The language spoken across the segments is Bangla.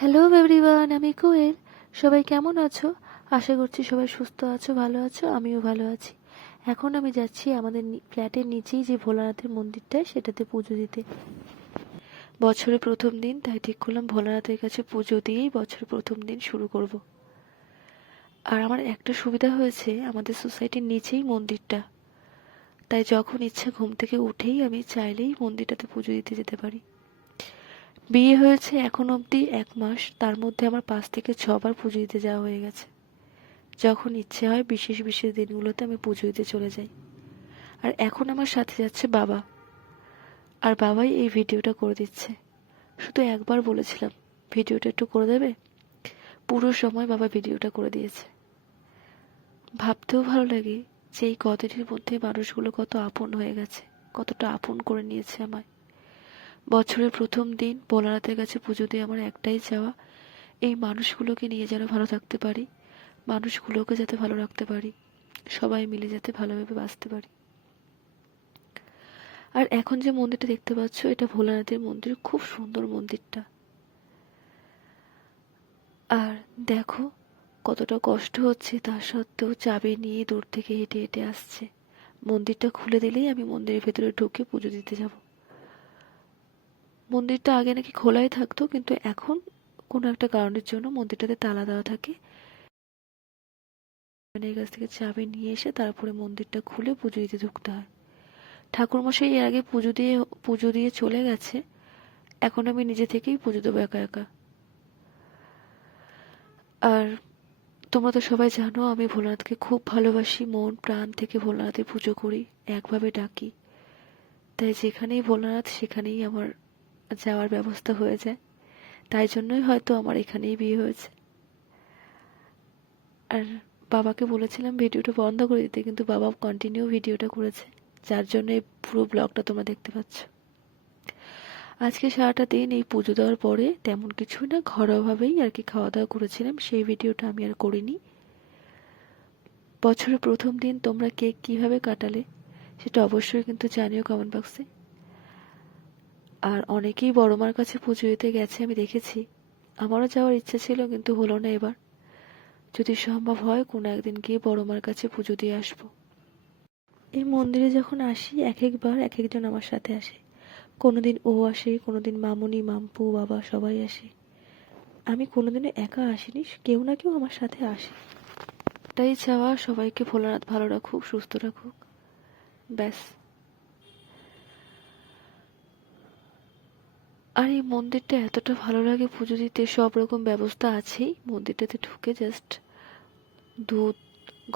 হ্যালো এভরিওয়ান, আমি কোয়েল। সবাই কেমন আছো? আশা করছি সবাই সুস্থ আছো, ভালো আছো। আমিও ভালো আছি। এখন আমি যাচ্ছি আমাদের ফ্ল্যাটের নিচেই যে ভোলানাথের মন্দিরটা, সেটাতে পুজো দিতে। বছরের প্রথম দিন, তাই ঠিক করলাম ভোলানাথের কাছে পুজো দিয়েই বছরের প্রথম দিন শুরু করব। আর আমার একটা সুবিধা হয়েছে, আমাদের সোসাইটির নিচেই মন্দিরটা, তাই যখন ইচ্ছা ঘুম থেকে উঠেই আমি চাইলেই মন্দিরটাতে পুজো দিতে যেতে পারি। বিয়ে হয়েছে এখন অবধি 1 মাস, তার মধ্যে আমার 5 থেকে 6 বার পুজো দিতে যাওয়া হয়ে গেছে। যখন ইচ্ছে হয় বিশেষ বিশেষ দিনগুলোতে আমি পুজো দিতে চলে যাই। আর এখন আমার সাথে যাচ্ছে বাবা, আর বাবাই এই ভিডিওটা করে দিচ্ছে। শুধু একবার বলেছিলাম ভিডিওটা একটু করে দেবে, পুরো সময় বাবা ভিডিওটা করে দিয়েছে। ভাবতেও ভালো লাগে যে এই কদিনের মধ্যে মানুষগুলো কত আপন হয়ে গেছে, কতটা আপন করে নিয়েছে আমায়। বছরের প্রথম দিন ভোলানাথের কাছে পুজো দিয়ে আমার একটাই চাওয়া, এই মানুষগুলোকে নিয়ে যেন ভালো থাকতে পারি, মানুষগুলোকে যাতে ভালো রাখতে পারি, সবাই মিলে যাতে ভালোভাবে বাঁচতে পারি। আর এখন যে মন্দিরটা দেখতে পাচ্ছ, এটা ভোলানাথের মন্দির, খুব সুন্দর মন্দিরটা। আর দেখো কতটা কষ্ট হচ্ছে, তা সত্ত্বেও চাবি নিয়ে দূর থেকে হেঁটে হেঁটে আসছে। মন্দিরটা খুলে দিলেই আমি মন্দিরের ভেতরে ঢুকে পুজো দিতে যাব। মন্দিরটা আগে নাকি খোলাই থাকতো, কিন্তু এখন কোনো একটা কারণের জন্য মন্দিরটাতে তালা দেওয়া থাকে। এর কাছ থেকে চাবি নিয়ে এসে তারপরে মন্দিরটা খুলে পুজো দিতে ঢুকতে হয়। ঠাকুরমশাই এর আগে পুজো দিয়ে চলে গেছে। এখন আমি নিজে থেকেই পুজো দেবো একা একা। আর তোমরা তো সবাই জানো আমি ভোলানাথকে খুব ভালোবাসি, মন প্রাণ থেকে ভোলানাথের পুজো করি, একভাবে ডাকি। তাই যেখানেই ভোলানাথ সেখানেই আমার যাওয়ার ব্যবস্থা হয়ে যায়। তাই জন্যই হয়তো আমার এখানেই বিয়ে হয়েছে। আর বাবাকে বলেছিলাম ভিডিওটা বন্ধ করে দিতে, কিন্তু বাবা কন্টিনিউ ভিডিওটা করেছে, যার জন্য এই পুরো ব্লগটা তোমরা দেখতে পাচ্ছ। আজকে সারাটা দিন এই পুজো দেওয়ার পরে তেমন কিছু না, ঘরোয়াভাবেই আর কি খাওয়া দাওয়া করেছিলাম, সেই ভিডিওটা আমি আর করিনি। বছরের প্রথম দিন তোমরা কে কিভাবে কাটালে সেটা অবশ্যই কিন্তু জানিও কমেন্ট বক্সে। আর অনেকেই বড় মার কাছে পুজো দিতে গেছে আমি দেখেছি। আমারও যাওয়ার ইচ্ছা ছিল, কিন্তু হলো না এবার। যদি সম্ভব হয় কোনো একদিন গিয়ে বড় মার কাছে পুজো দিয়ে আসবো। এই মন্দিরে যখন আসি এক একবার এক একজন আমার সাথে আসে। কোনোদিন ও আসে, কোনোদিন মামুনি, মাম্পু, বাবা সবাই আসে। আমি কোনোদিনও একা আসিনি, কেউ না কেউ আমার সাথে আসে। এটাই চাওয়া, সবাইকে ভোলানাথ ভালো রাখুক, সুস্থ রাখুক, ব্যাস। আর এই মন্দিরটা এতটা ভালো লাগে পুজো দিতে, সব রকম ব্যবস্থা আছেই। মন্দিরটাতে ঢুকে জাস্ট দুধ,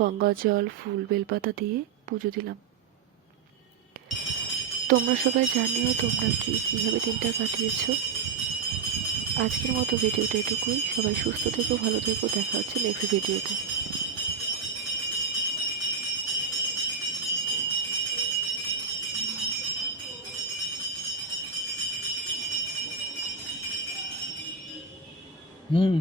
গঙ্গা জল, ফুল, বেলপাতা দিয়ে পুজো দিলাম। তোমরা সবাই জানিও তোমরা কিভাবে দিনটা কাটিয়েছো। আজকের মতো ভিডিওটা এটুকুই। সবাই সুস্থ থেকো, ভালো থেকো, দেখা হচ্ছে নেক্সট ভিডিওতে। হুম।